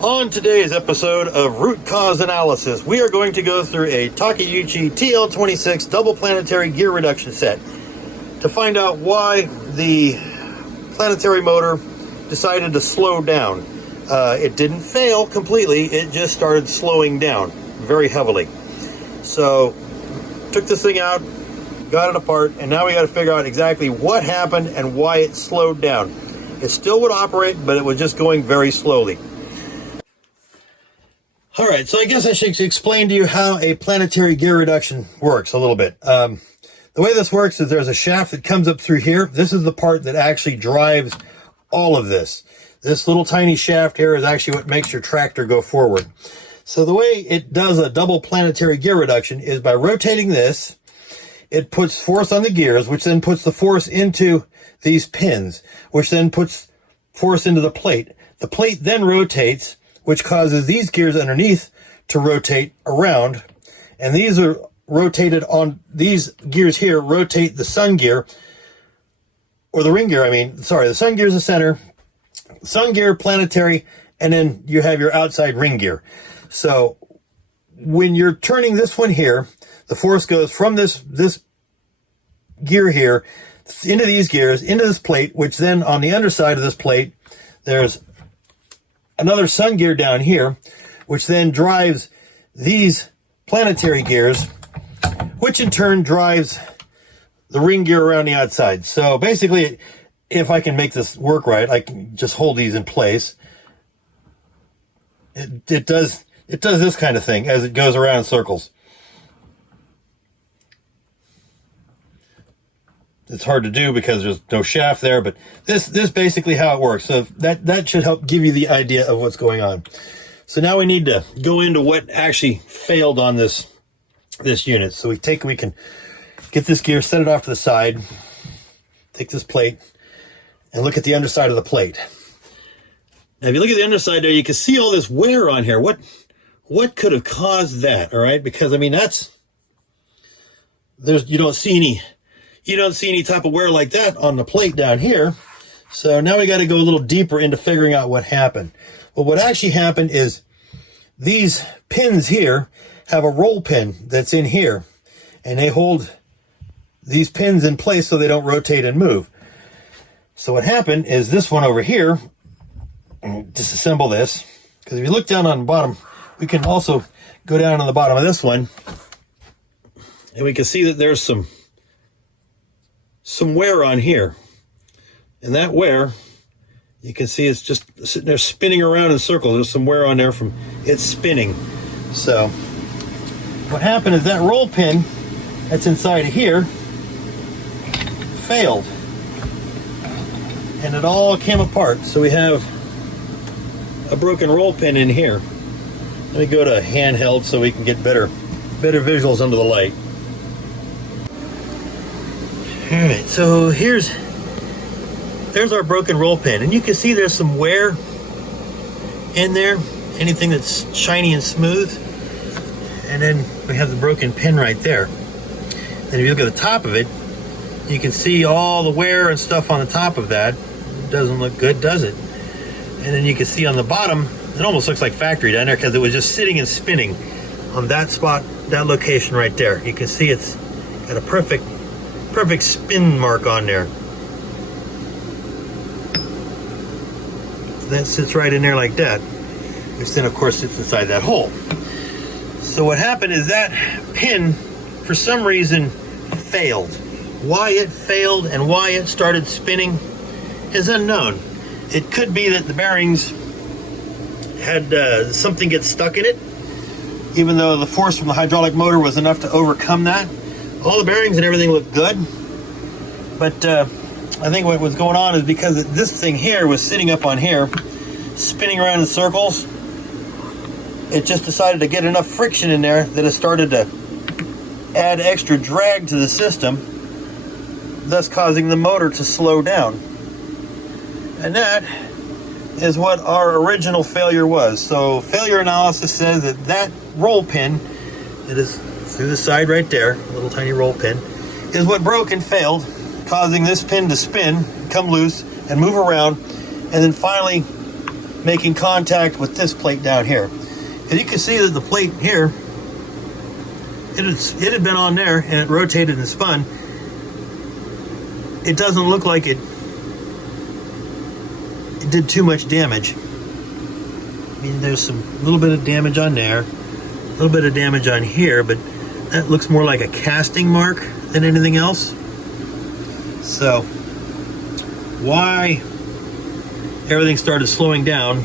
On today's episode of Root Cause Analysis, we are going to go through a Takeuchi TL26 double planetary gear reduction set to find out why the planetary motor decided to slow down. It didn't fail completely, it just started slowing down very heavily. So, took this thing out, got it apart, and now we got to figure out exactly what happened and why it slowed down. It still would operate, but it was just going very slowly. All right, so I guess I should explain to you how a planetary gear reduction works a little bit. The way this works is there's a shaft that comes up through here. This is the part that actually drives all of this. This little tiny shaft here is actually what makes your tractor go forward. So the way it does a double planetary gear reduction is by rotating this, it puts force on the gears, which then puts the force into these pins, which then puts force into the plate. The plate then rotates, which causes these gears underneath to rotate around. And these are rotated on, these gears here rotate the sun gear, or the ring gear, the sun gear is the center, sun gear, planetary, and then you have your outside ring gear. So when you're turning this one here, the force goes from this gear here into these gears, into this plate, which then on the underside of this plate, there's another sun gear down here, which then drives these planetary gears, which in turn drives the ring gear around the outside. So basically, if I can make this work right, I can just hold these in place. It does this kind of thing as it goes around in circles. It's hard to do because there's no shaft there, but this basically how it works. So that should help give you the idea of what's going on. So now we need to go into what actually failed on this unit. So we can get this gear, set it off to the side, take this plate, and look at the underside of the plate. Now if you look at the underside there, you can see all this wear on here. What could have caused that? All right, because you don't see any type of wear like that on the plate down here. So now we got to go a little deeper into figuring out what happened. Well, what actually happened is these pins here have a roll pin that's in here, and they hold these pins in place so they don't rotate and move. So what happened is this one over here, disassemble this, because if you look down on the bottom, we can also go down on the bottom of this one, and we can see that there's some wear on here. And that wear, you can see it's just sitting there spinning around in circles. There's some wear on there from it spinning. So what happened is that roll pin that's inside of here failed. And it all came apart. So we have a broken roll pin in here. Let me go to handheld so we can get better visuals under the light. Alright, so there's our broken roll pin, and you can see there's some wear in there, anything that's shiny and smooth, and then we have the broken pin right there. And if you look at the top of it, you can see all the wear and stuff on the top of that. It doesn't look good, does it? And then you can see on the bottom, it almost looks like factory down there because it was just sitting and spinning on that spot, that location right there. You can see it's got a perfect spin mark on there. So that sits right in there like that, which then of course sits inside that hole. So what happened is that pin, for some reason, failed. Why it failed and why it started spinning is unknown. It could be that the bearings had something get stuck in it, even though the force from the hydraulic motor was enough to overcome that. All the bearings and everything looked good, but I think what was going on is because this thing here was sitting up on here, spinning around in circles, it just decided to get enough friction in there that it started to add extra drag to the system, thus causing the motor to slow down. And that is what our original failure was. So failure analysis says that roll pin that is through the side right there, a little tiny roll pin, is what broke and failed, causing this pin to spin, come loose, and move around, and then finally making contact with this plate down here. And you can see that the plate here, it had been on there and it rotated and spun. It doesn't look like it did too much damage. I mean, there's a little bit of damage on there, a little bit of damage on here, but that looks more like a casting mark than anything else. So why everything started slowing down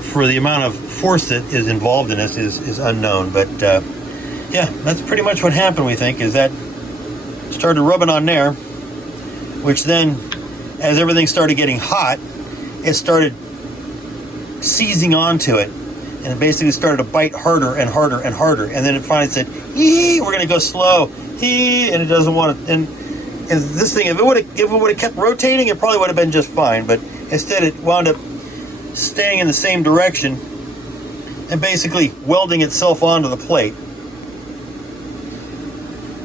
for the amount of force that is involved in this is unknown. But yeah, that's pretty much what happened, we think, is that started rubbing on there, which then, as everything started getting hot, it started seizing onto it, and it basically started to bite harder and harder and harder, and then it finally said, "Ee, we're gonna go slow," and it doesn't want to. And this thing, if it would have kept rotating, it probably would have been just fine. But instead, it wound up staying in the same direction and basically welding itself onto the plate.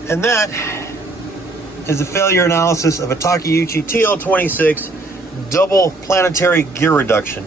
And that is a failure analysis of a Takeuchi TL26 double planetary gear reduction.